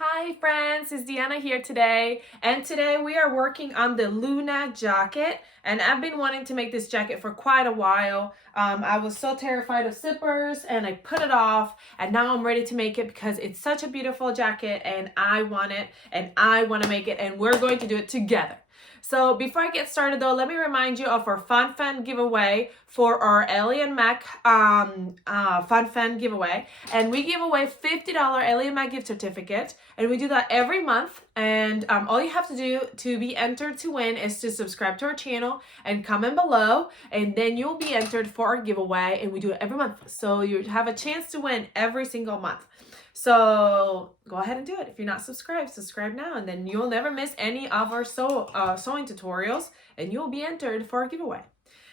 Hi friends, it's Deanna here today, and today we are working on the Luna jacket, and I've been wanting to make this jacket for quite a while. I was so terrified of zippers and I put it off, and now I'm ready to make it because it's such a beautiful jacket and I want it and I want to make it, and we're going to do it together. So before I get started though, let me remind you of our Fun Fan giveaway for our Ellie and Mac Fun Fan giveaway. And we give away $50 Ellie and Mac gift certificate. And we do that every month. And all you have to do to be entered to win is to subscribe to our channel and comment below. And then you'll be entered for our giveaway. And we do it every month. So you have a chance to win every single month. So go ahead and do it. If you're not subscribed, subscribe now, and then you'll never miss any of our sewing tutorials, and you'll be entered for a giveaway.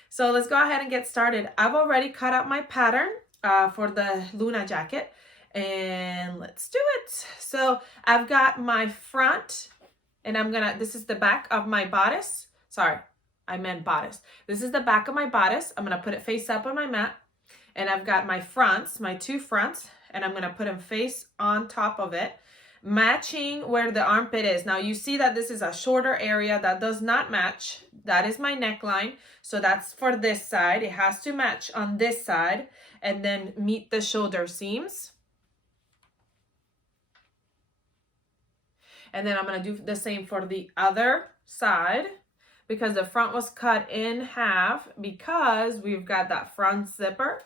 So let's go ahead and get started. I've already cut out my pattern for the Luna jacket, and let's do it. So I've got my front, and this is the back of my bodice. Sorry, I meant bodice. This is the back of my bodice. I'm gonna put it face up on my mat, and I've got my fronts, my two fronts, and I'm gonna put them face on top of it, matching where the armpit is. Now you see that this is a shorter area that does not match. That is my neckline. So that's for this side. It has to match on this side and then meet the shoulder seams. And then I'm gonna do the same for the other side because the front was cut in half because we've got that front zipper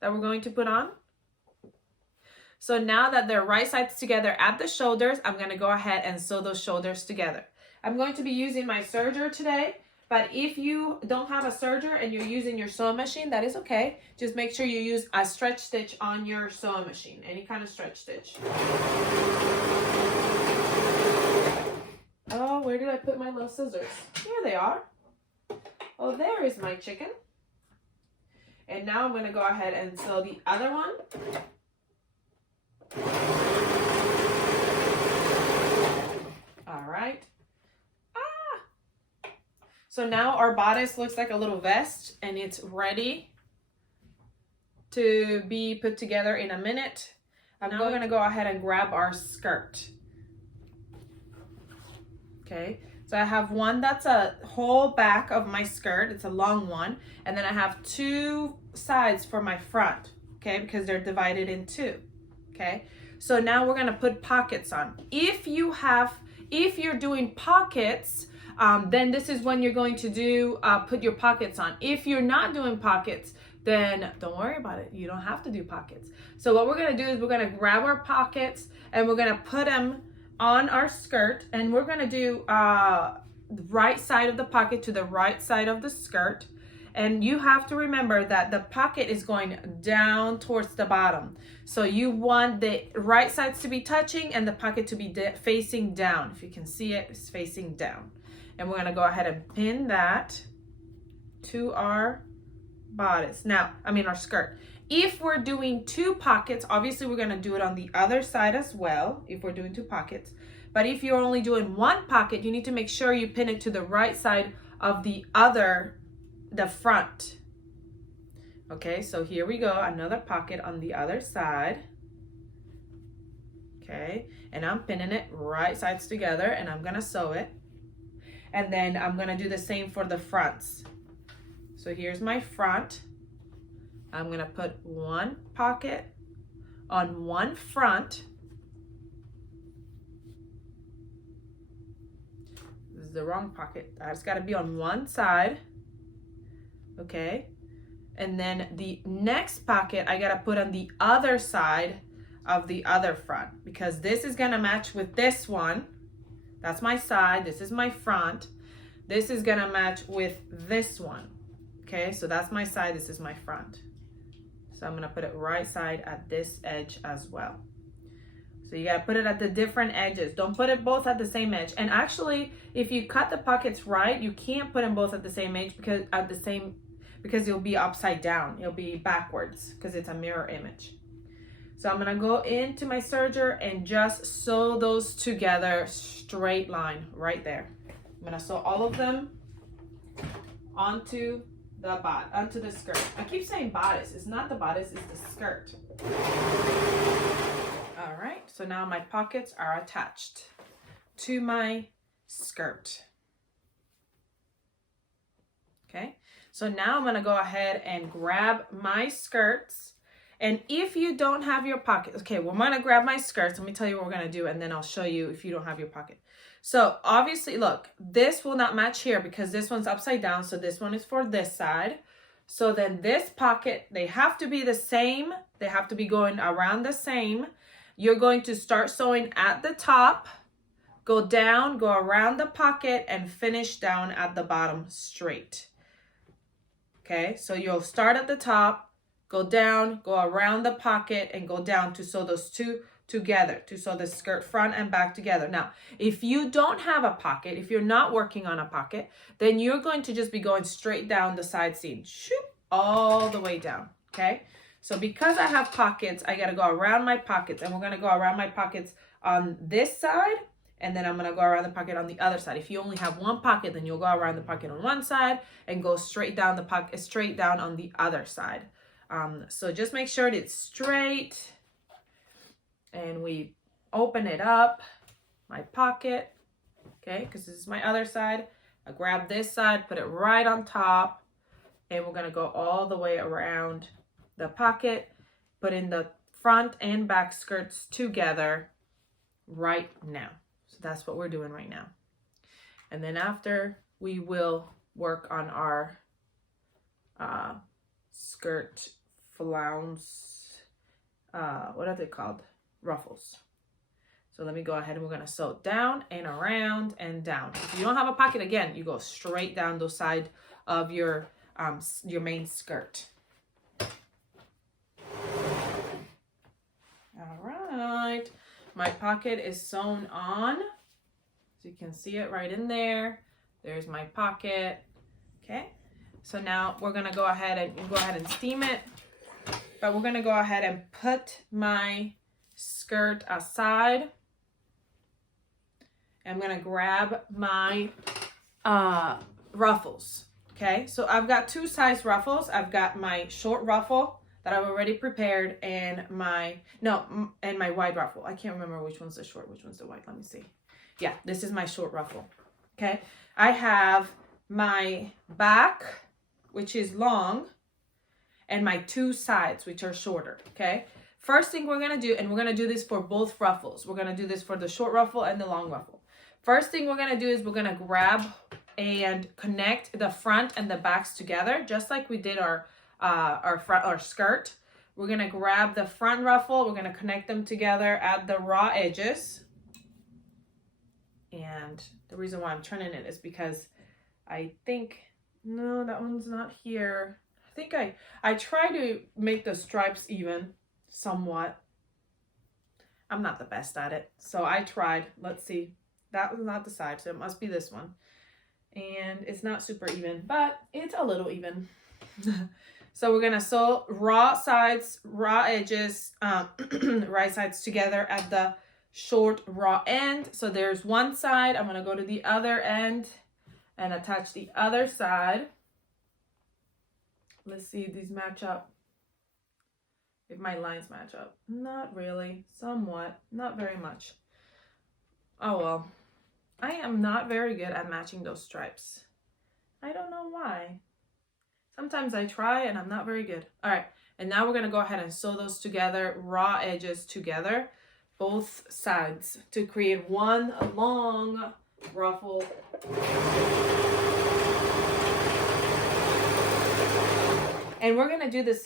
that we're going to put on. So now that they're right sides together at the shoulders, I'm going to go ahead and sew those shoulders together. I'm going to be using my serger today, but if you don't have a serger and you're using your sewing machine, that is okay. Just make sure you use a stretch stitch on your sewing machine, any kind of stretch stitch. Oh, where did I put my little scissors? Here they are. Oh, there is my chicken. And now I'm going to go ahead and sew the other one. All right. So now our bodice looks like a little vest, and it's ready to be put together in a minute. I'm now going to go ahead and grab our skirt. Okay, so I have one that's a whole back of my skirt. It's a long one, and then I have two sides for my front, okay, because they're divided in two. Okay, so now we're gonna put pockets on. If you're doing pockets, then this is when you're going to do put your pockets on. If you're not doing pockets, then don't worry about it. You don't have to do pockets. So what we're gonna do is we're gonna grab our pockets and we're gonna put them on our skirt, and we're gonna do the right side of the pocket to the right side of the skirt. And you have to remember that the pocket is going down towards the bottom. So you want the right sides to be touching and the pocket to be facing down. If you can see it, it's facing down. And we're gonna go ahead and pin that to our bodice. Our skirt. If we're doing two pockets, obviously we're gonna do it on the other side as well, if we're doing two pockets. But if you're only doing one pocket, you need to make sure you pin it to the right side of the front. Okay, so here we go, another pocket on the other side. Okay, and I'm pinning it right sides together, and I'm gonna sew it. And then I'm gonna do the same for the fronts. So here's my front. I'm gonna put one pocket on one front. This is the wrong pocket. It's gotta be on one side. Okay, and then the next pocket I gotta put on the other side of the other front, because this is gonna match with this one. That's my side, this is my front. This is gonna match with this one. Okay, so that's my side, this is my front. So I'm gonna put it right side at this edge as well. So you gotta put it at the different edges. Don't put it both at the same edge. And actually, if you cut the pockets right, you can't put them both at the same edge because it'll be upside down. It'll be backwards because it's a mirror image. So I'm gonna go into my serger and just sew those together, straight line right there. I'm gonna sew all of them onto the skirt. I keep saying bodice. It's not the bodice, it's the skirt. All right. so now my pockets are attached to my skirt. Okay, so now I'm gonna go ahead and grab my skirts. And if you don't have your pocket, okay, well, I'm gonna grab my skirts. Let me tell you what we're gonna do, and then I'll show you if you don't have your pocket. So obviously, look, this will not match here because this one's upside down. So this one is for this side. So then this pocket, they have to be the same. They have to be going around the same. You're going to start sewing at the top, go down, go around the pocket, and finish down at the bottom straight. Okay, so you'll start at the top, go down, go around the pocket, and go down to sew those two together, to sew the skirt front and back together. Now, if you don't have a pocket, if you're not working on a pocket, then you're going to just be going straight down the side seam, shoop, all the way down, okay? So because I have pockets, I gotta go around my pockets, and we're gonna go around my pockets on this side, and then I'm gonna go around the pocket on the other side. If you only have one pocket, then you'll go around the pocket on one side and go straight down the pocket, straight down on the other side. So just make sure it's straight. And we open it up, my pocket, okay, because this is my other side. I grab this side, put it right on top, and we're gonna go all the way around the pocket, put in the front and back skirts together right now. So that's what we're doing right now. And then after, we will work on our skirt flounce, what are they called? Ruffles. So let me go ahead and we're going to sew down and around and down. If you don't have a pocket, again, you go straight down the side of your main skirt. All right, my pocket is sewn on, so you can see it right in there. There's my pocket. Okay, so now we're going to go ahead and steam it, but we're going to go ahead and put my skirt aside. I'm gonna grab my ruffles. Okay, so I've got two size ruffles. I've got my short ruffle that I've already prepared, and my wide ruffle. I can't remember which one's the short, which one's the wide. Let me see. Yeah, this is my short ruffle. Okay, I have my back, which is long, and my two sides, which are shorter. Okay. First thing we're going to do, and we're going to do this for both ruffles. We're going to do this for the short ruffle and the long ruffle. First thing we're going to do is we're going to grab and connect the front and the backs together, just like we did our skirt. We're going to grab the front ruffle. We're going to connect them together at the raw edges. And the reason why I'm turning it is because I think, no, that one's not here. I think I try to make the stripes even. Somewhat. I'm not the best at it, so I tried. Let's see, that was not the side, so it must be this one, and it's not super even, but it's a little even. So we're gonna sew raw sides, raw edges, right sides together at the short raw end. So there's one side. I'm gonna go to the other end and attach the other side. Let's see if these match up. If my lines match up. Not really. Somewhat. Not very much. Oh well. I am not very good at matching those stripes. I don't know why. Sometimes I try and I'm not very good. Alright. And now we're going to go ahead and sew those together. Raw edges together. Both sides. To create one long ruffle. And we're going to do this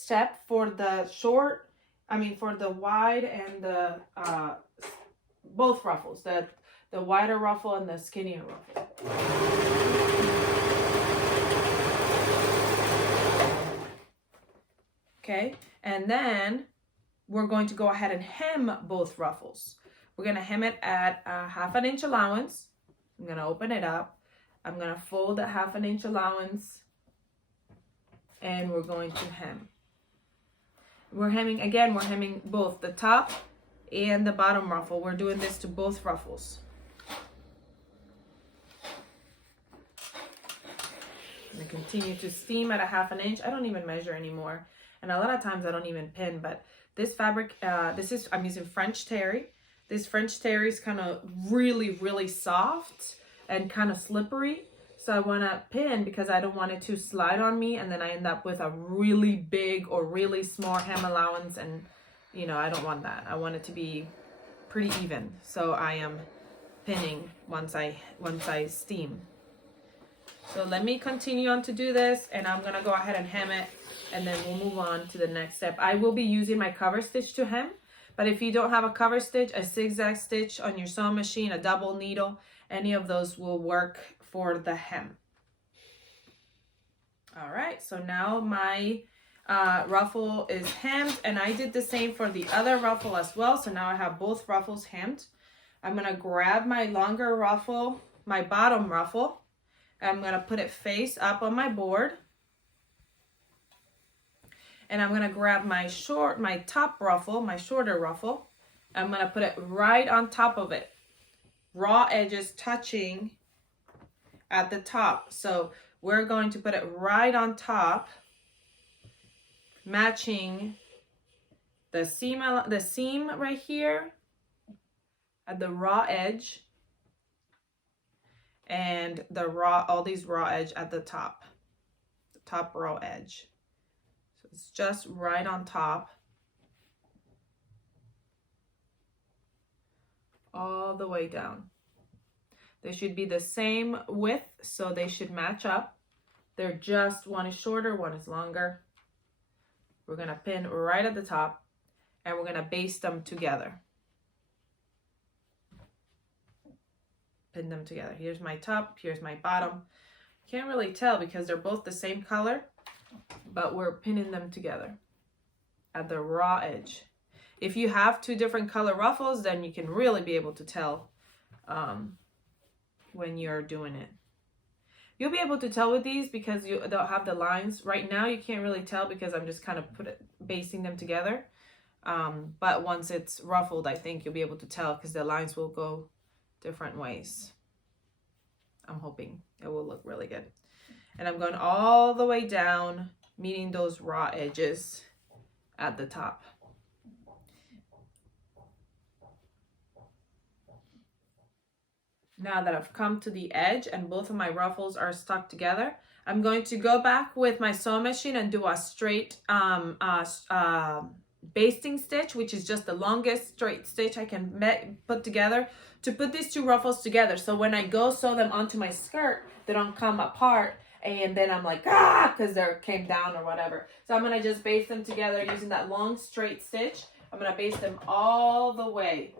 step for the for the wide and the, both ruffles, the wider ruffle and the skinnier ruffle. Okay, and then we're going to go ahead and hem both ruffles. We're going to hem it at a 1/2 inch allowance. I'm going to open it up. I'm going to fold a 1/2 inch allowance. And we're going to hem. We're hemming both the top and the bottom ruffle. We're doing this to both ruffles. I'm gonna continue to steam at a 1/2 inch. I don't even measure anymore. And a lot of times I don't even pin, but This fabric, I'm using French terry. This French terry is kind of really soft and kind of slippery. So I want to pin because I don't want it to slide on me and then I end up with a really big or really small hem allowance, and you know, I don't want that. I want it to be pretty even. So I am pinning once I steam. So let me continue on to do this, and I'm gonna go ahead and hem it, and then we'll move on to the next step. I will be using my cover stitch to hem, but if you don't have a cover stitch, a zigzag stitch on your sewing machine, a double needle, any of those will work for the hem. All right, so now my ruffle is hemmed, and I did the same for the other ruffle as well. So now I have both ruffles hemmed. I'm gonna grab my longer ruffle, my bottom ruffle, and I'm gonna put it face up on my board. And I'm gonna grab my top ruffle, my shorter ruffle. I'm gonna put it right on top of it. Raw edges touching at the top. So we're going to put it right on top, matching the seam right here at the raw edge, and all these raw edge at the top raw edge. So it's just right on top, all the way down. They should be the same width, so they should match up. They're just, one is shorter, one is longer. We're gonna pin right at the top, and we're gonna baste them together. Pin them together. Here's my top, here's my bottom. Can't really tell because they're both the same color, but we're pinning them together at the raw edge. If you have two different color ruffles, then you can really be able to tell when you're doing it. You'll be able to tell with these because they'll have the lines. Right now you can't really tell because I'm just kind of basting them together. But once it's ruffled, I think you'll be able to tell because the lines will go different ways. I'm hoping it will look really good. And I'm going all the way down, meeting those raw edges at the top. Now that I've come to the edge and both of my ruffles are stuck together, I'm going to go back with my sewing machine and do a straight basting stitch, which is just the longest straight stitch I can put together to put these two ruffles together. So when I go sew them onto my skirt, they don't come apart and then I'm like, because they came down or whatever. So I'm gonna just baste them together using that long straight stitch. I'm gonna baste them all the way.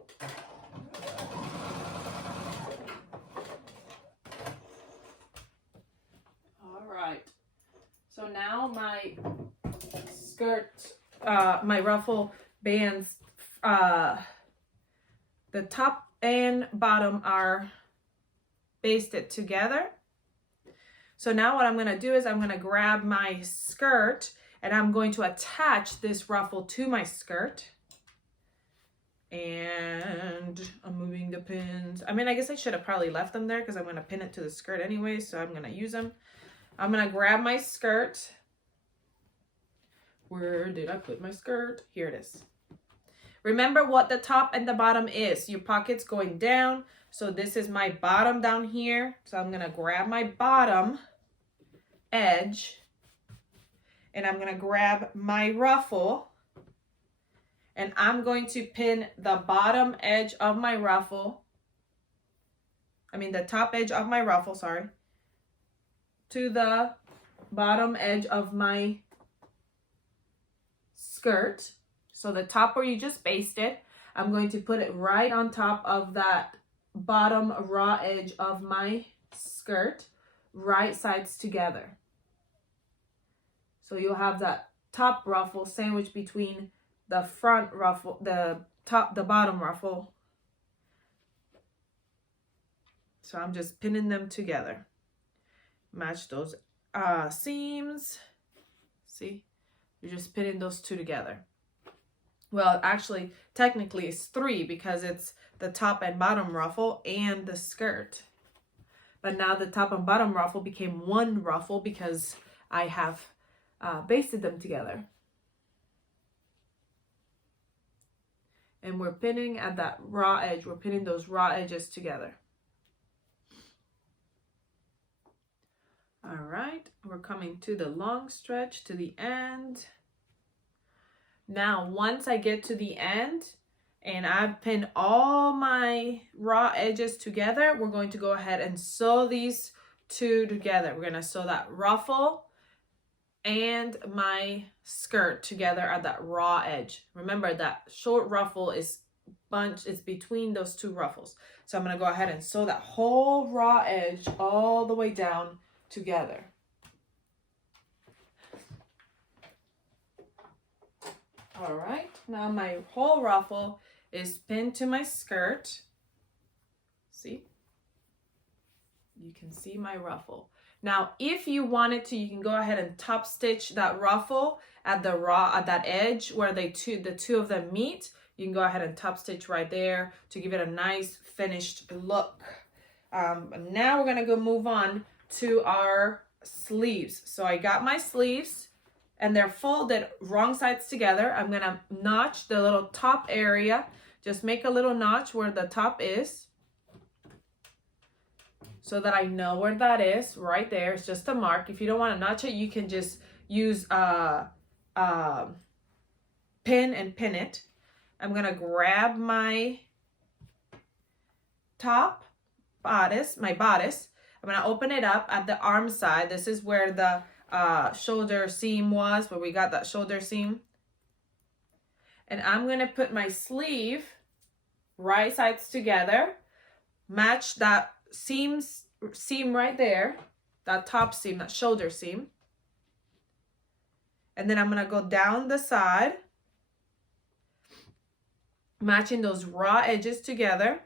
So now my skirt, my ruffle bands, the top and bottom are basted together. So now what I'm going to do is I'm going to grab my skirt and I'm going to attach this ruffle to my skirt. And I'm moving the pins. I mean, I guess I should have probably left them there because I'm going to pin it to the skirt anyway, so I'm going to use them. I'm going to grab my skirt. Where did I put my skirt? Here it is. Remember what the top and the bottom is. Your pocket's going down. So this is my bottom down here. So I'm going to grab my bottom edge. And I'm going to grab my ruffle. And I'm going to pin the bottom edge of my ruffle. The top edge of my ruffle, sorry, to the bottom edge of my skirt. So the top where you just basted, I'm going to put it right on top of that bottom raw edge of my skirt, right sides together. So you'll have that top ruffle sandwiched between the front ruffle, the bottom ruffle. So I'm just pinning them together. Match those seams. See, you're just pinning those two together. Well, actually, technically it's three because it's the top and bottom ruffle and the skirt. But now the top and bottom ruffle became one ruffle because I have basted them together. And we're pinning at that raw edge. We're pinning those raw edges together. All right, we're coming to the long stretch to the end. Now, once I get to the end and I've pinned all my raw edges together, we're going to go ahead and sew these two together. We're going to sew that ruffle and my skirt together at that raw edge. Remember that short ruffle is between those two ruffles. So I'm going to go ahead and sew that whole raw edge all the way down together. All right, now my whole ruffle is pinned to my skirt. See? You can see my ruffle. Now, if you wanted to, you can go ahead and top stitch that ruffle at that edge where the two of them meet. You can go ahead and top stitch right there to give it a nice finished look. Now we're gonna go move on to our sleeves. So I got my sleeves and they're folded wrong sides together. I'm gonna notch the little top area. Just make a little notch where the top is so that I know where that is. Right there, it's just a mark. If you don't want to notch it, you can just use pin and pin it. I'm gonna grab my bodice. I'm gonna open it up at the arm side. This is where the shoulder seam was, where we got that shoulder seam. And I'm gonna put my sleeve right sides together, match that seam right there, that top seam, that shoulder seam. And then I'm gonna go down the side, matching those raw edges together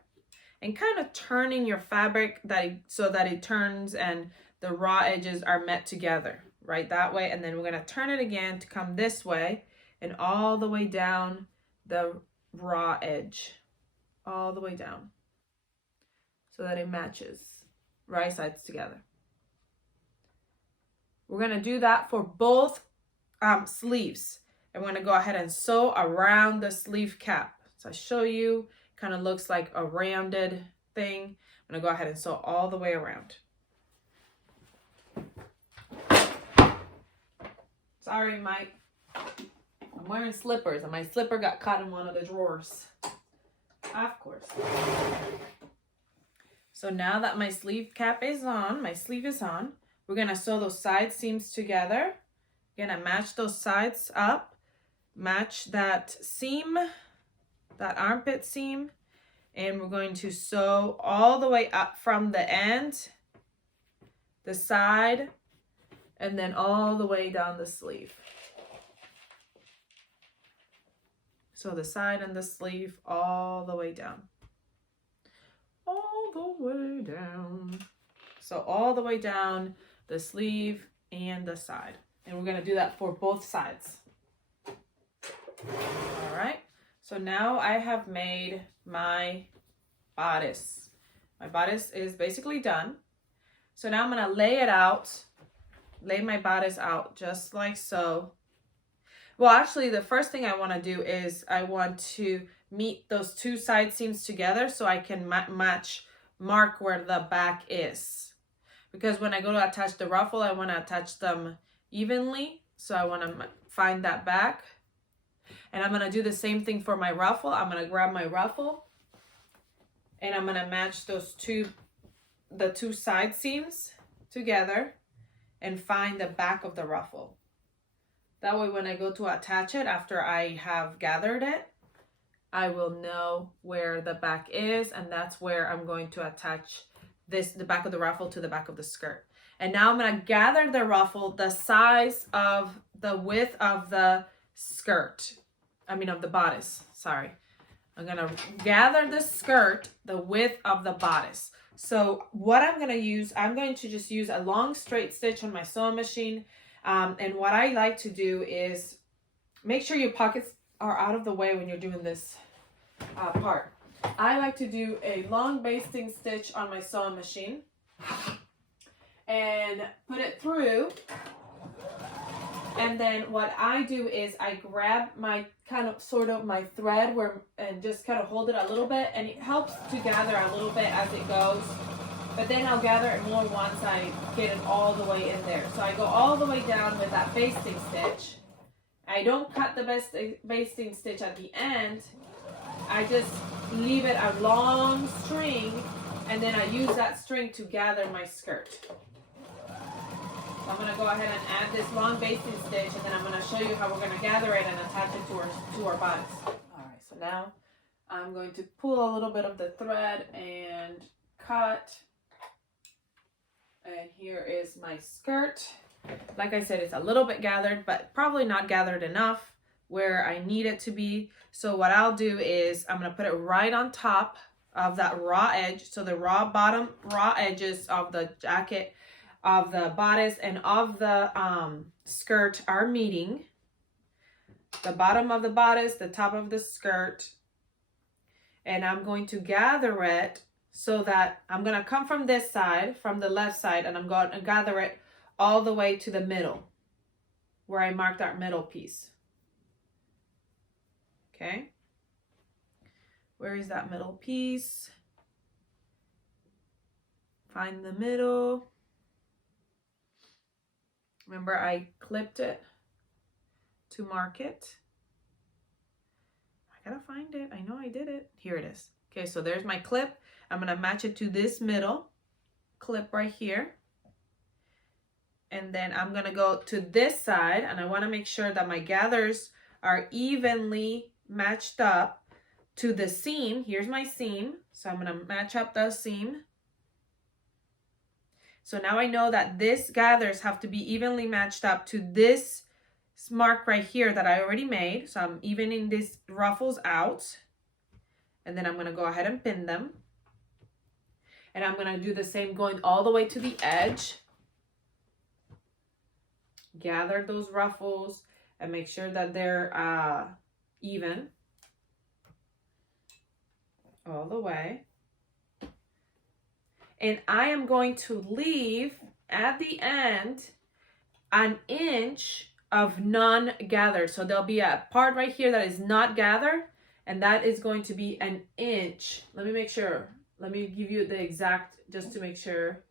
and kind of turning your fabric so that it turns and the raw edges are met together right that way. And then we're going to turn it again to come this way and all the way down the raw edge, all the way down so that it matches right sides together. We're going to do that for both sleeves. And we're going to go ahead and sew around the sleeve cap. So I show you, kind of looks like a rounded thing. I'm going to go ahead and sew all the way around. Sorry, Mike. I'm wearing slippers and my slipper got caught in one of the drawers. Of course. So now that my sleeve cap is on, my sleeve is on, we're going to sew those side seams together. We're going to match those sides up, match that seam, that armpit seam, and we're going to sew all the way up from the end, the side, and then all the way down the sleeve. So the side and the sleeve all the way down. All the way down. So all the way down the sleeve and the side. And we're going to do that for both sides. All right. So now I have made my bodice. My bodice is basically done. So now I'm going to lay my bodice out just like so. Well, actually, the first thing I want to do is I want to meet those two side seams together so I can mark where the back is. Because when I go to attach the ruffle, I want to attach them evenly. So I want to find that back. And I'm going to do the same thing for my ruffle. I'm going to grab my ruffle and I'm going to match the two side seams together and find the back of the ruffle. That way when I go to attach it after I have gathered it, I will know where the back is, and that's where I'm going to attach the back of the ruffle to the back of the skirt. And now I'm going to gather the ruffle the size of the width of the skirt. Of the bodice, sorry. I'm going to gather the skirt the width of the bodice. So what I'm going to use, I'm going to just use a long straight stitch on my sewing machine. And what I like to do is make sure your pockets are out of the way when you're doing this part. I like to do a long basting stitch on my sewing machine and put it through And then what I do is I grab my my thread and just kind of hold it a little bit, and it helps to gather a little bit as it goes. But then I'll gather it more once I get it all the way in there. So I go all the way down with that basting stitch. I don't cut the basting stitch at the end. I just leave it a long string, and then I use that string to gather my skirt. So I'm going to go ahead and add this long basting stitch, and then I'm going to show you how we're going to gather it and attach it to our bodice. All right, so now I'm going to pull a little bit of the thread and cut. And here is my skirt. Like I said, it's a little bit gathered, but probably not gathered enough where I need it to be. So what I'll do is I'm going to put it right on top of that raw edge. So the raw edges of the jacket, of the bodice, and of the skirt are meeting. The bottom of the bodice, the top of the skirt. And I'm going to gather it so that I'm going to come from this side, from the left side, and I'm going to gather it all the way to the middle, where I marked that middle piece. Okay. Where is that middle piece? Find the middle. Remember, I clipped it to mark it. I gotta find it. I know I did it. Here it is. Okay, so there's my clip. I'm gonna match it to this middle clip right here. And then I'm gonna go to this side, and I wanna make sure that my gathers are evenly matched up to the seam. Here's my seam. So I'm gonna match up the seam. So now I know that this gathers have to be evenly matched up to this mark right here that I already made. So I'm evening these ruffles out. And then I'm gonna go ahead and pin them. And I'm gonna do the same going all the way to the edge. Gather those ruffles and make sure that they're even all the way. And I am going to leave at the end an inch of non-gathered. So there'll be a part right here that is not gathered, and that is going to be an inch. Let me make sure. Let me give you the exact, just to make sure.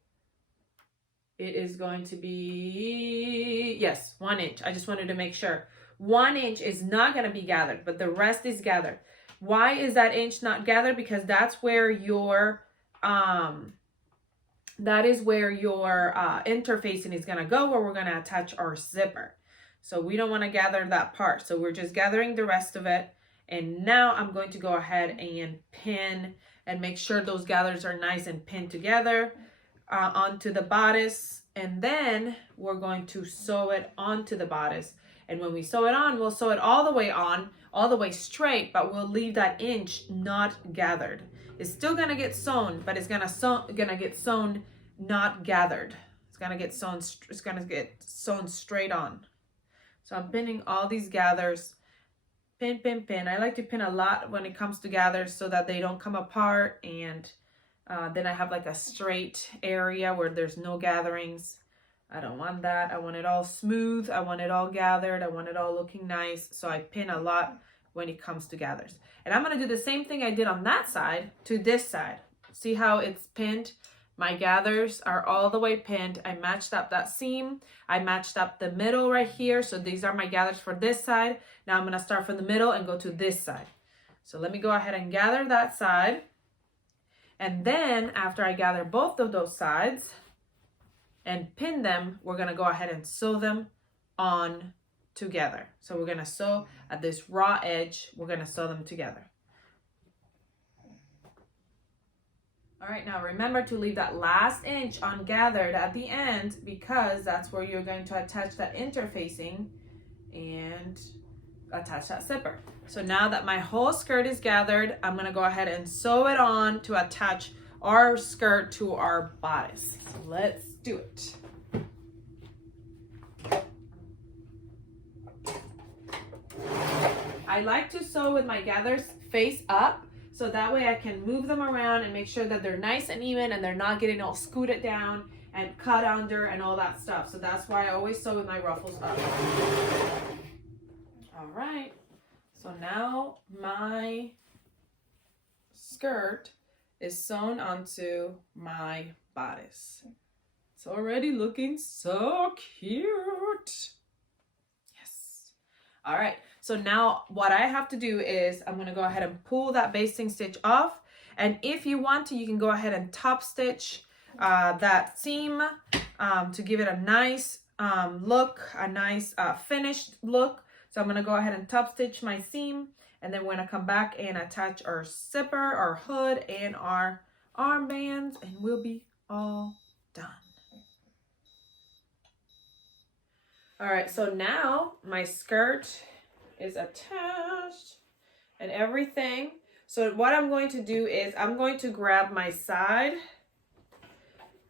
It is going to be, yes, 1 inch. I just wanted to make sure. 1 inch is not going to be gathered, but the rest is gathered. Why is that inch not gathered? Because that's where your interfacing is going to go, where we're going to attach our zipper. So we don't want to gather that part. So we're just gathering the rest of it. And now I'm going to go ahead and pin and make sure those gathers are nice and pinned together onto the bodice. And then we're going to sew it onto the bodice. And when we sew it on, we'll sew it all the way on, all the way straight, but we'll leave that inch not gathered. It's still gonna get sewn, but it's gonna get sewn not gathered. It's gonna get sewn straight on. So I'm pinning all these gathers. Pin, pin, pin. I like to pin a lot when it comes to gathers so that they don't come apart, and then I have like a straight area where there's no gatherings. I don't want that. I want it all smooth. I want it all gathered. I want it all looking nice. So I pin a lot when it comes to gathers. And I'm going to do the same thing I did on that side to this side. See how it's pinned? My gathers are all the way pinned. I matched up that seam. I matched up the middle right here. So these are my gathers for this side. Now I'm going to start from the middle and go to this side. So let me go ahead and gather that side. And then after I gather both of those sides and pin them, we're going to go ahead and sew them on together. So we're going to sew at this raw edge. We're going to sew them together. All right, now remember to leave that last inch ungathered at the end, because that's where you're going to attach that interfacing and attach that zipper. So now that my whole skirt is gathered, I'm going to go ahead and sew it on to attach our skirt to our bodice. So let's do it. I like to sew with my gathers face up, so that way I can move them around and make sure that they're nice and even and they're not getting all scooted down and cut under and all that stuff. So that's why I always sew with my ruffles up. All right, so now my skirt is sewn onto my bodice. It's already looking so cute. Yes. All right, so now what I have to do is I'm gonna go ahead and pull that basting stitch off. And if you want to, you can go ahead and top stitch that seam to give it a nice look, a nice finished look. So I'm gonna go ahead and top stitch my seam, and then we're gonna come back and attach our zipper, our hood, and our armbands, and we'll be all done. All right, so now my skirt is attached and everything. So what I'm going to do is I'm going to grab my side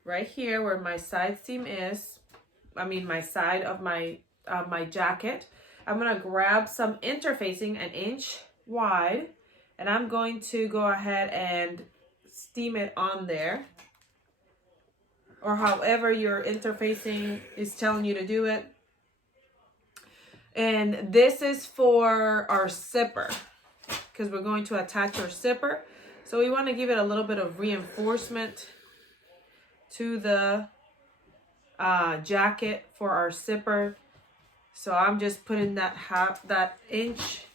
right here where my side seam is. I mean my side of my jacket. I'm gonna grab some interfacing 1 inch wide, and I'm going to go ahead and steam it on there, or however your interfacing is telling you to do it. And this is for our zipper, because we're going to attach our zipper. So we want to give it a little bit of reinforcement to the jacket for our zipper. So I'm just putting that 1/2 inch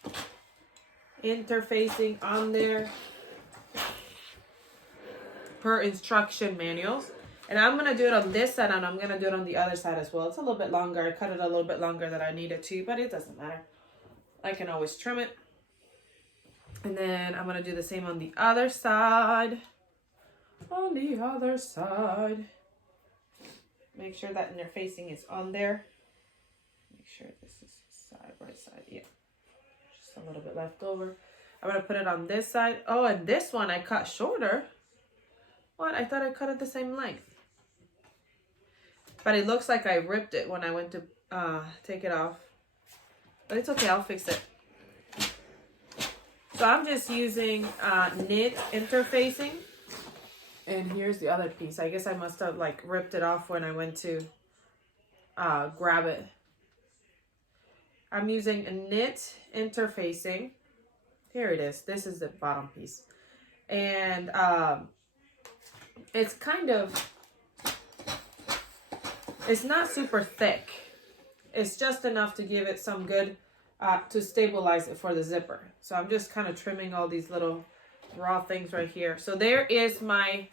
interfacing on there per instruction manuals. And I'm going to do it on this side, and I'm going to do it on the other side as well. It's a little bit longer. I cut it a little bit longer than I needed to, but it doesn't matter. I can always trim it. And then I'm going to do the same on the other side. On the other side. Make sure that interfacing is on there. Make sure this is side, right side. Yeah. Just a little bit left over. I'm going to put it on this side. Oh, and this one I cut shorter. What? I thought I cut it the same length. But it looks like I ripped it when I went to take it off. But it's okay, I'll fix it. So I'm just using knit interfacing. And here's the other piece. I guess I must have like ripped it off when I went to grab it. I'm using a knit interfacing. Here it is. This is the bottom piece. And it's kind of, it's not super thick. It's just enough to give it some good, to stabilize it for the zipper. So I'm just kind of trimming all these little raw things right here. So there is my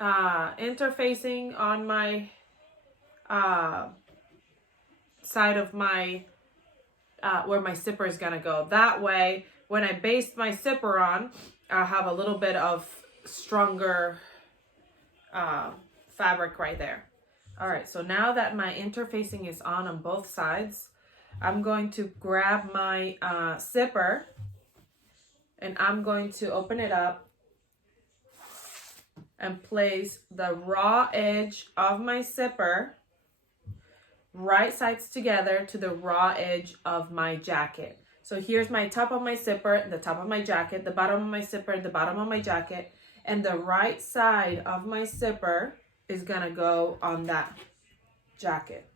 interfacing on my side of my, where my zipper is gonna go. That way, when I baste my zipper on, I'll have a little bit of stronger fabric right there. All right, so now that my interfacing is on both sides, I'm going to grab my zipper, and I'm going to open it up and place the raw edge of my zipper right sides together to the raw edge of my jacket. So here's my top of my zipper, the top of my jacket, the bottom of my zipper, the bottom of my jacket, and the right side of my zipper is gonna go on that jacket.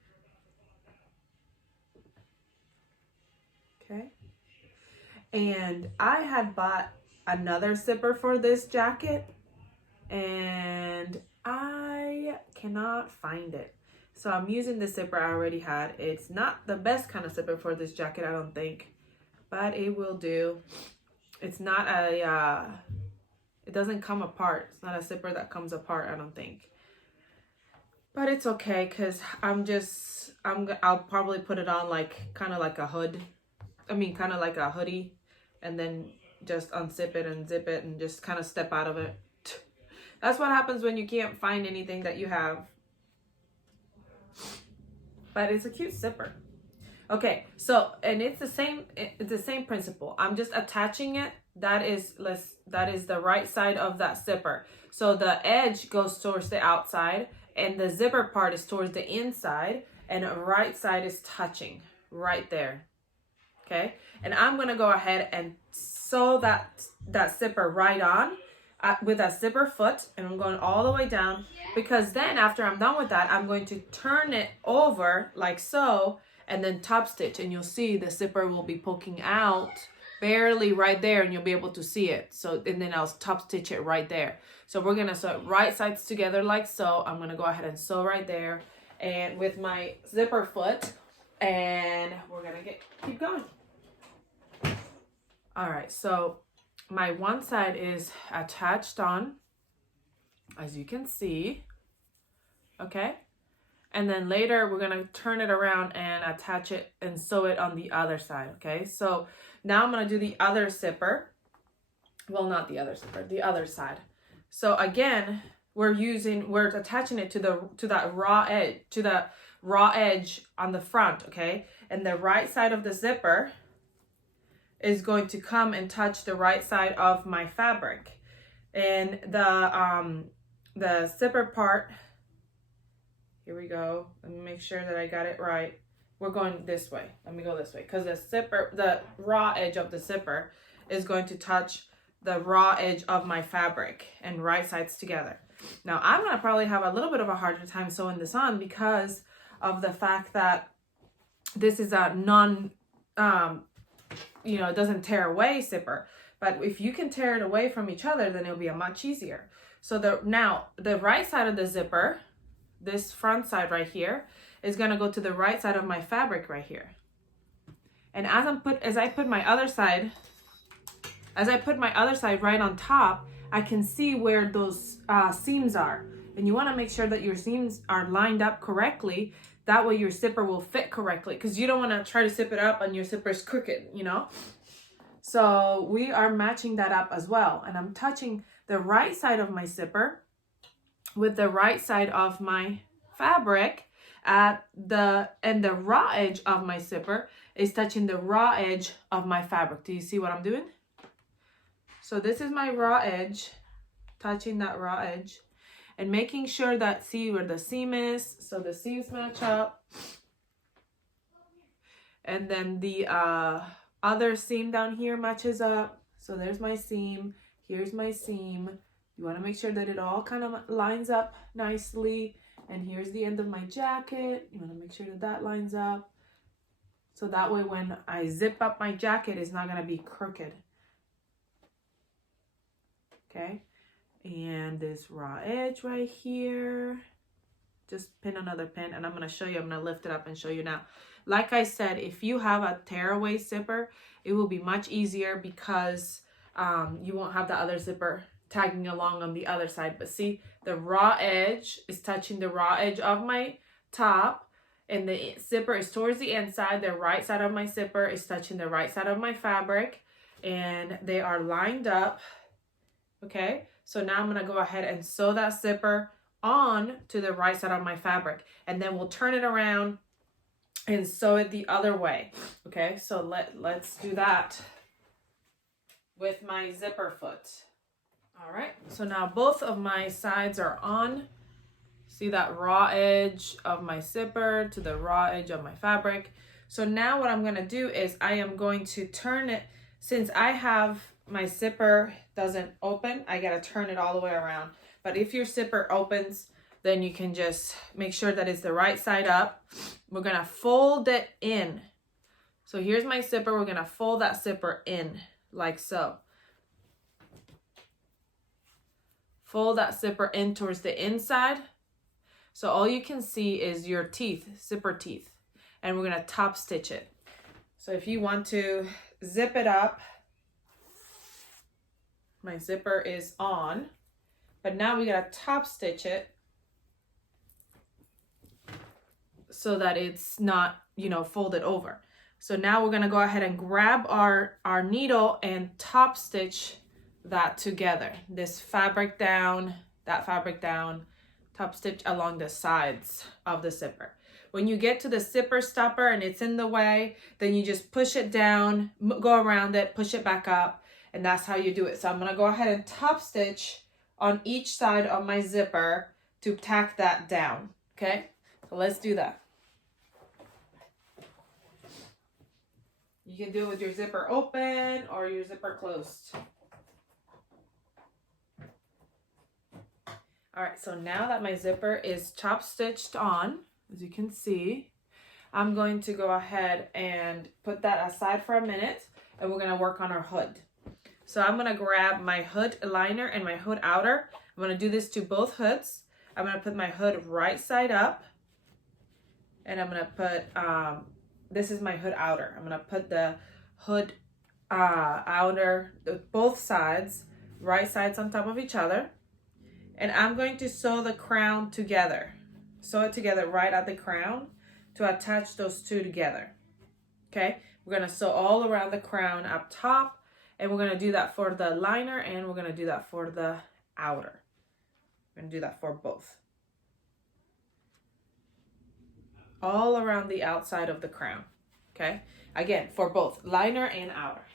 Okay. And I had bought another zipper for this jacket, and I cannot find it. So I'm using the zipper I already had. It's not the best kind of zipper for this jacket, I don't think, but it will do. It's not a, it doesn't come apart. It's not a zipper that comes apart, I don't think. But it's okay, because I'll probably put it on like, kind of like a hood. I mean, kind of like a hoodie, and then just unzip it and zip it and just kind of step out of it. That's what happens when you can't find anything that you have. But it's a cute zipper. Okay, so, and it's the same principle. I'm just attaching it. That is the right side of that zipper. So the edge goes towards the outside, and the zipper part is towards the inside, and the right side is touching right there. Okay, and I'm gonna go ahead and sew that zipper right on. with a zipper foot, and I'm going all the way down, because then after I'm done with that, I'm going to turn it over like so, and then top stitch, and you'll see the zipper will be poking out barely right there, and you'll be able to see it. So, and then I'll top stitch it right there. So we're gonna sew right sides together like so. I'm gonna go ahead and sew right there, and with my zipper foot, and we're gonna keep going. All right, so my one side is attached on, as you can see, okay? And then later we're gonna turn it around and attach it and sew it on the other side, okay? So now I'm gonna do the other zipper. Well, not the other zipper, the other side. So again, we're attaching it to the raw edge on the front, okay? And the right side of the zipper is going to come and touch the right side of my fabric. And the zipper part, here we go. Let me make sure that I got it right. We're going this way. Let me go this way, because the raw edge of the zipper is going to touch the raw edge of my fabric, and right sides together. Now I'm gonna probably have a little bit of a harder time sewing this on because of the fact that this is a it doesn't tear away zipper. But if you can tear it away from each other, then it'll be a much easier. So the right side of the zipper, this front side right here, is gonna go to the right side of my fabric right here. And as I put my other side right on top, I can see where those seams are. And you wanna make sure that your seams are lined up correctly. That way your zipper will fit correctly, because you don't wanna try to zip it up and your zipper's crooked, you know? So we are matching that up as well. And I'm touching the right side of my zipper with the right side of my fabric, and the raw edge of my zipper is touching the raw edge of my fabric. Do you see what I'm doing? So this is my raw edge, touching that raw edge, and making sure that, see where the seam is, so the seams match up. And then the other seam down here matches up. So there's my seam, here's my seam. You want to make sure that it all kind of lines up nicely. And here's the end of my jacket. You want to make sure that that lines up. So that way when I zip up my jacket, it's not going to be crooked. Okay. And this raw edge right here, just pin another pin, and I'm going to show you. I'm going to lift it up and show you now. Like I said, if you have a tearaway zipper, it will be much easier because you won't have the other zipper tagging along on the other side. But see, the raw edge is touching the raw edge of my top, and the zipper is towards the inside. The right side of my zipper is touching the right side of my fabric, and they are lined up. Okay, so now I'm going to go ahead and sew that zipper on to the right side of my fabric, and then we'll turn it around and sew it the other way. Okay, so let's do that with my zipper foot. All right, so now both of my sides are on. See that raw edge of my zipper to the raw edge of my fabric. So now what I'm going to do is I am going to turn it. Since I have my zipper doesn't open, I got to turn it all the way around. But if your zipper opens, then you can just make sure that it's the right side up. We're going to fold it in. So here's my zipper. We're going to fold that zipper in like so. Fold that zipper in towards the inside. So all you can see is your teeth, zipper teeth. And we're going to top stitch it. So if you want to zip it up, my zipper is on. But now we got to top stitch it so that it's not, folded over. So now we're going to go ahead and grab our needle and top stitch that together. This fabric down, that fabric down, top stitch along the sides of the zipper. When you get to the zipper stopper and it's in the way, then you just push it down, go around it, push it back up, and that's how you do it. So I'm going to go ahead and top stitch on each side of my zipper to tack that down. Okay, so let's do that. You can do it with your zipper open or your zipper closed. All right, so now that my zipper is top stitched on, as you can see, I'm going to go ahead and put that aside for a minute, and we're gonna work on our hood. So I'm gonna grab my hood liner and my hood outer. I'm gonna do this to both hoods. I'm gonna put my hood right side up, and I'm gonna put, this is my hood outer. I'm gonna put the hood outer, both sides, right sides on top of each other. And I'm going to sew the crown together. Sew it together right at the crown to attach those two together. Okay, we're gonna sew all around the crown up top, and we're gonna do that for the liner, and we're gonna do that for the outer. We're gonna do that for both. All around the outside of the crown. Okay, again, for both liner and outer.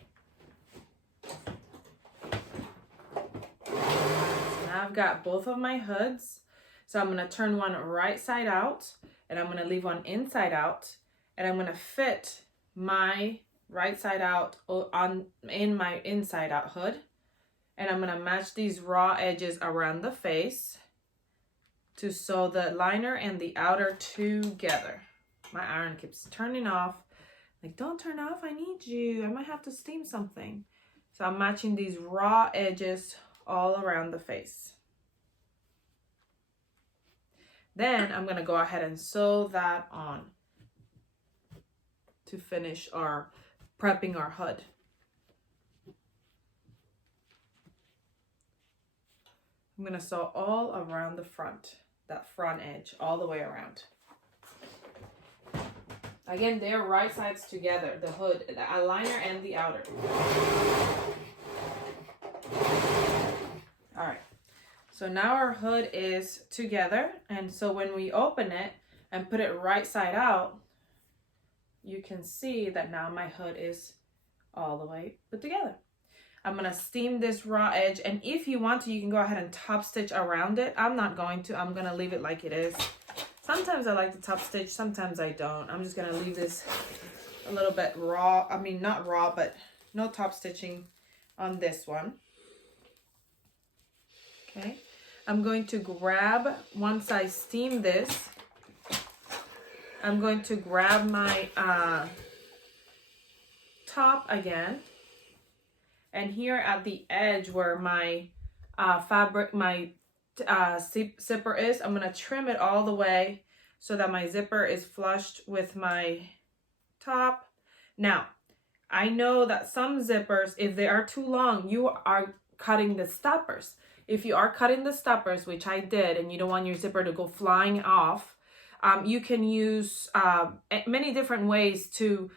Now I've got both of my hoods. So I'm gonna turn one right side out, and I'm gonna leave one inside out, and I'm gonna fit my right side out in my inside out hood, and I'm gonna match these raw edges around the face to sew the liner and the outer together. My iron keeps turning off. Like, don't turn off, I need you. I might have to steam something. So I'm matching these raw edges all around the face. Then I'm gonna go ahead and sew that on to finish our prepping our hood. I'm gonna sew all around the front, that front edge, all the way around. Again, they're right sides together, the hood, the liner and the outer. All right, so now our hood is together, and so when we open it and put it right side out, you can see that now my hood is all the way put together. I'm gonna steam this raw edge, and if you want to, you can go ahead and top stitch around it. I'm not going to, I'm gonna leave it like it is. Sometimes I like to top stitch, sometimes I don't. I'm just gonna leave this a little bit raw. I mean, not raw, but no top stitching on this one. Okay, I'm going to grab, once I steam this, I'm going to grab my top again. And here at the edge where my fabric, my zipper is, I'm gonna trim it all the way so that my zipper is flushed with my top. Now, I know that some zippers, if they are too long, you are cutting the stoppers. If you are cutting the stoppers, which I did, and you don't want your zipper to go flying off, you can use many different ways to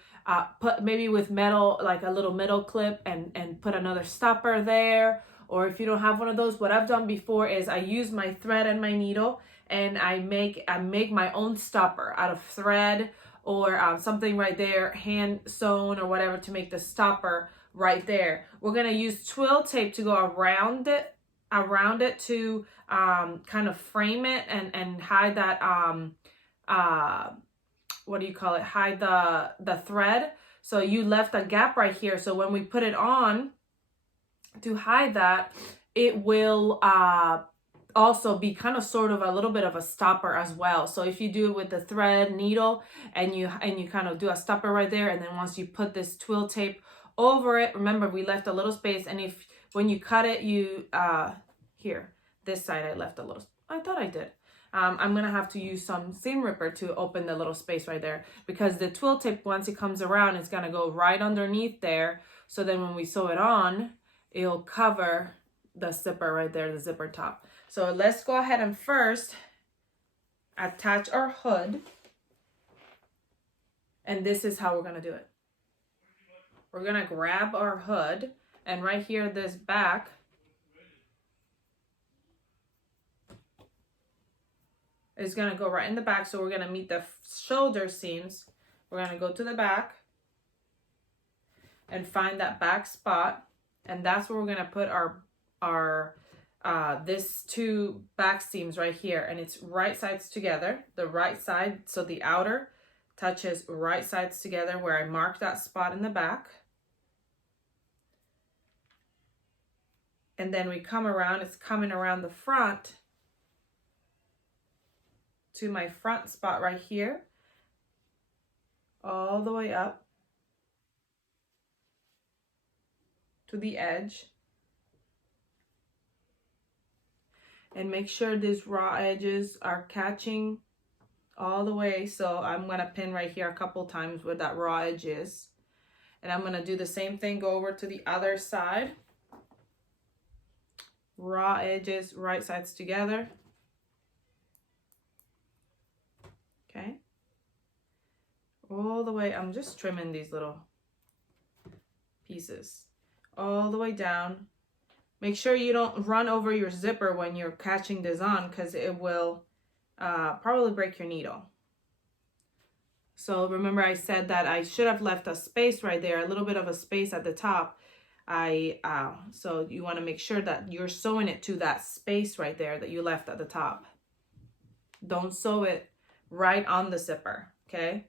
put, maybe with metal, like a little metal clip, and put another stopper there. Or if you don't have one of those, what I've done before is I use my thread and my needle, and I make my own stopper out of thread or something right there, hand sewn or whatever, to make the stopper right there. We're gonna use twill tape to go around it to kind of frame it and hide that what do you call it, hide the thread. So you left a gap right here, so when we put it on to hide that, it will also be kind of sort of a little bit of a stopper as well. So if you do it with the thread needle and you kind of do a stopper right there, and then once you put this twill tape over it, remember we left a little space, and if when you cut it, you here, this side I left a little, I thought I did. I'm gonna have to use some seam ripper to open the little space right there, because the twill tape, once it comes around, it's gonna go right underneath there. So then when we sew it on, it'll cover the zipper right there, the zipper top. So let's go ahead and first attach our hood. And this is how we're gonna do it. We're gonna grab our hood, and right here, this back, is gonna go right in the back. So we're gonna meet the shoulder seams. We're gonna go to the back and find that back spot, and that's where we're gonna put our this two back seams right here, and it's right sides together, the right side, so the outer touches right sides together where I marked that spot in the back. And then we come around, it's coming around the front to my front spot right here, all the way up to the edge. And make sure these raw edges are catching all the way. So I'm gonna pin right here a couple times where that raw edge is. And I'm gonna do the same thing, go over to the other side. Raw edges, right sides together. Okay. All the way, I'm just trimming these little pieces. All the way down. Make sure you don't run over your zipper when you're catching this on, because it will probably break your needle. So remember I said that I should have left a space right there, a little bit of a space at the top. So you want to make sure that you're sewing it to that space right there that you left at the top. Don't sew it right on the zipper, okay?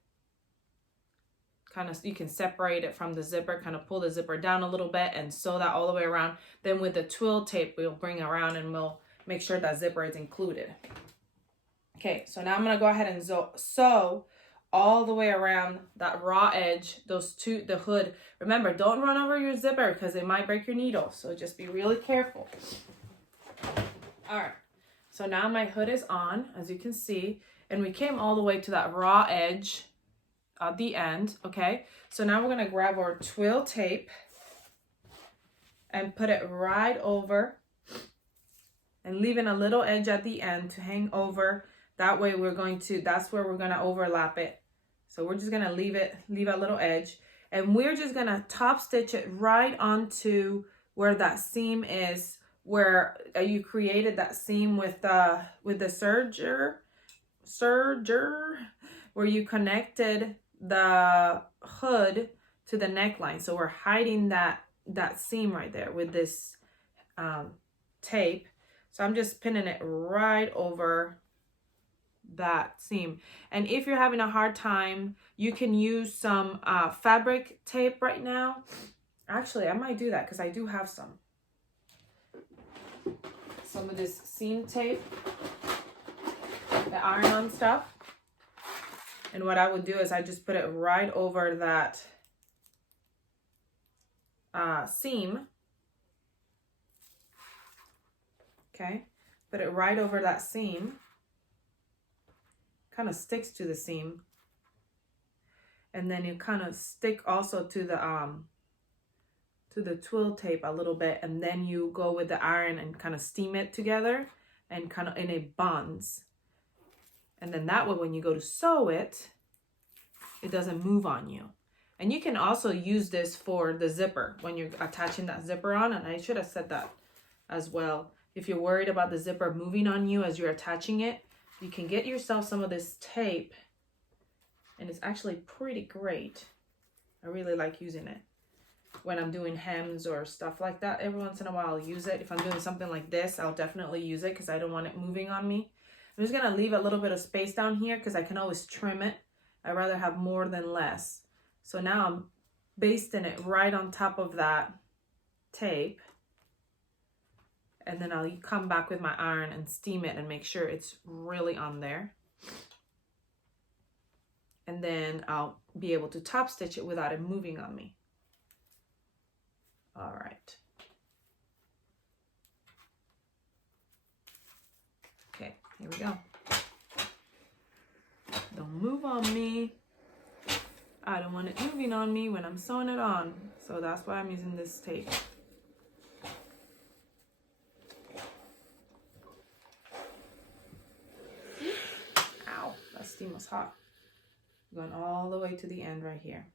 Kind of, you can separate it from the zipper, kind of pull the zipper down a little bit and sew that all the way around. Then with the twill tape, we'll bring around and we'll make sure that zipper is included. Okay, so now I'm gonna go ahead and sew all the way around that raw edge, the hood. Remember, don't run over your zipper because it might break your needle. So just be really careful. All right, so now my hood is on, as you can see, and we came all the way to that raw edge at the end, okay? So now we're gonna grab our twill tape and put it right over and leaving a little edge at the end to hang over. That way that's where we're gonna overlap it. So we're just gonna leave a little edge, and we're just gonna top stitch it right onto where that seam is, where you created that seam with the serger, where you connected the hood to the neckline. So we're hiding that seam right there with this tape. So I'm just pinning it right over that seam. And if you're having a hard time, you can use some fabric tape right now. Actually, I might do that because I do have some of this seam tape, the iron-on stuff. And what I would do is I just put it right over that seam. Okay, put it right over that seam. Kind of sticks to the seam, and then you kind of stick also to the twill tape a little bit, and then you go with the iron and kind of steam it together and kind of in a buns. And then that way when you go to sew it, it doesn't move on you. And you can also use this for the zipper when you're attaching that zipper on, and I should have said that as well. If you're worried about the zipper moving on you as you're attaching it, you can get yourself some of this tape, and it's actually pretty great. I really like using it when I'm doing hems or stuff like that. Every once in a while I'll use it. If I'm doing something like this, I'll definitely use it because I don't want it moving on me. I'm just gonna leave a little bit of space down here because I can always trim it. I'd rather have more than less. So now I'm basting it right on top of that tape. And then I'll come back with my iron and steam it and make sure it's really on there. And then I'll be able to top stitch it without it moving on me. All right. Okay, here we go. Don't move on me. I don't want it moving on me when I'm sewing it on. So that's why I'm using this tape. Steam was hot. Going all the way to the end right here.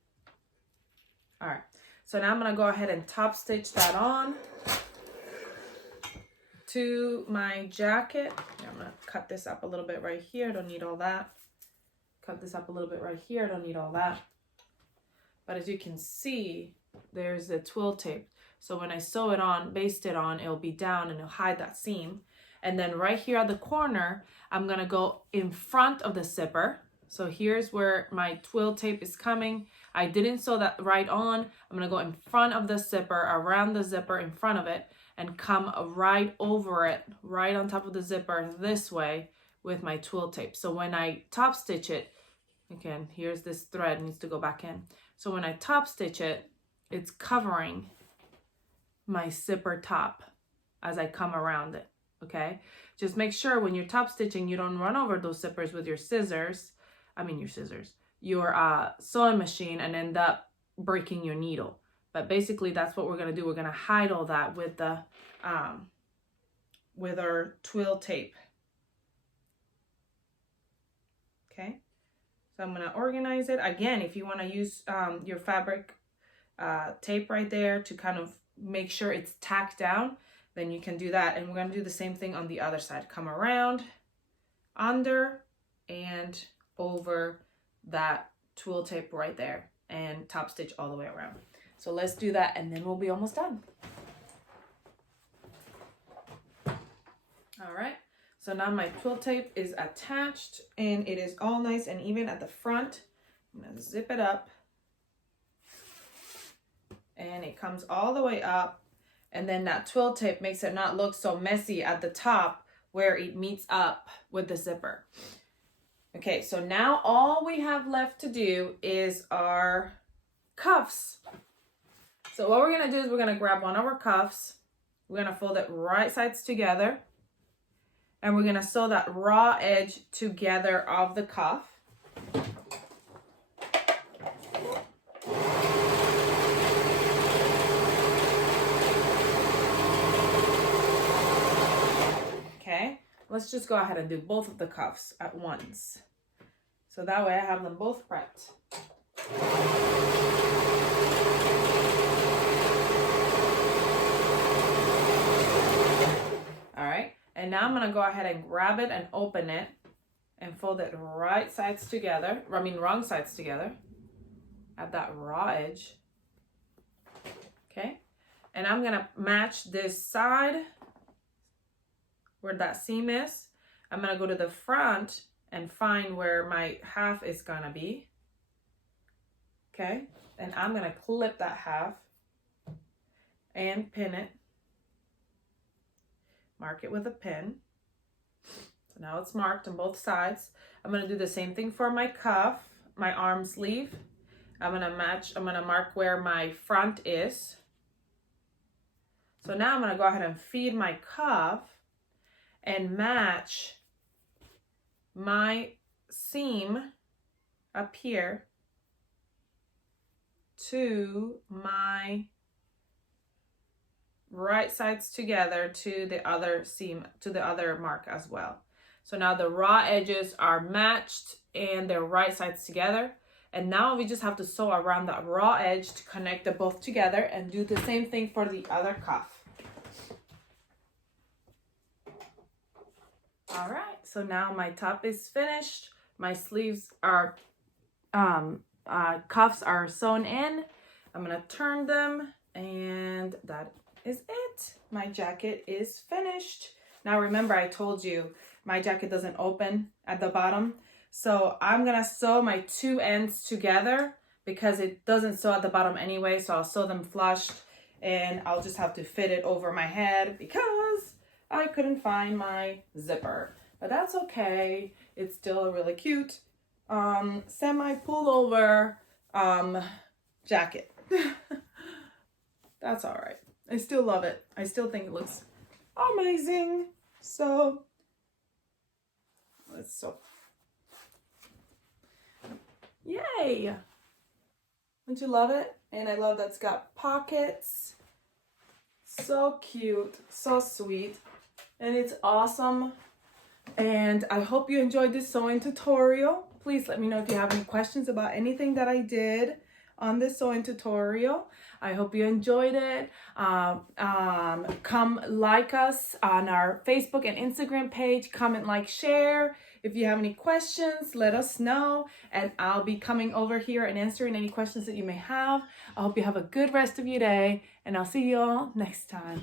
All right, so now I'm gonna go ahead and top stitch that on to my jacket. I'm gonna cut this up a little bit right here. Don't need all that. Cut this up a little bit right here. Don't need all that. But as you can see, there's the twill tape. So when I sew it on, baste it on, it'll be down and it'll hide that seam. And then right here at the corner, I'm gonna go in front of the zipper. So here's where my twill tape is coming. I didn't sew that right on. I'm gonna go in front of the zipper, around the zipper in front of it, and come right over it, right on top of the zipper this way with my twill tape. So when I top stitch it, again, here's this thread needs to go back in. So when I top stitch it, it's covering my zipper top as I come around it, okay? Just make sure when you're top stitching, you don't run over those zippers with your your sewing machine and end up breaking your needle. But basically that's what we're gonna do. We're gonna hide all that with the with our twill tape. Okay, so I'm gonna organize it. Again, if you wanna use your fabric tape right there to kind of make sure it's tacked down, then you can do that. And we're gonna do the same thing on the other side. Come around, under, and over that twill tape right there, and top stitch all the way around. So let's do that, and then we'll be almost done. All right, so now my twill tape is attached and it is all nice and even at the front. I'm gonna zip it up and it comes all the way up, and then that twill tape makes it not look so messy at the top where it meets up with the zipper. Okay, so now all we have left to do is our cuffs. So what we're gonna do is we're gonna grab one of our cuffs, we're gonna fold it right sides together, and we're gonna sew that raw edge together of the cuff. Okay, let's just go ahead and do both of the cuffs at once. So that way I have them both prepped. All right, and now I'm gonna go ahead and grab it and open it and fold it right sides together, wrong sides together at that raw edge. Okay, and I'm gonna match this side where that seam is. I'm gonna go to the front and find where my half is gonna be. Okay, and I'm gonna clip that half and pin it. Mark it with a pin. So now it's marked on both sides. I'm gonna do the same thing for my cuff, my arm sleeve. I'm gonna mark where my front is. So now I'm gonna go ahead and feed my cuff and match my seam up here to my right sides together to the other seam, to the other mark as well. So now the raw edges are matched and they're right sides together. And now we just have to sew around that raw edge to connect them both together and do the same thing for the other cuff. All right, so now my top is finished. My sleeves are, cuffs are sewn in. I'm gonna turn them and that is it. My jacket is finished. Now remember, I told you my jacket doesn't open at the bottom. So I'm gonna sew my two ends together because it doesn't sew at the bottom anyway. So I'll sew them flush and I'll just have to fit it over my head because I couldn't find my zipper. But that's okay. It's still a really cute semi pullover jacket. That's all right. I still love it. I still think it looks amazing. So let's sew. Yay! Don't you love it? And I love that it's got pockets. So cute, so sweet, and it's awesome. And I hope you enjoyed this sewing tutorial. Please let me know if you have any questions about anything that I did on this sewing tutorial. I hope you enjoyed it. Come like us on our Facebook and Instagram page. Comment, like, share. If you have any questions, let us know. And I'll be coming over here and answering any questions that you may have. I hope you have a good rest of your day. And I'll see you all next time.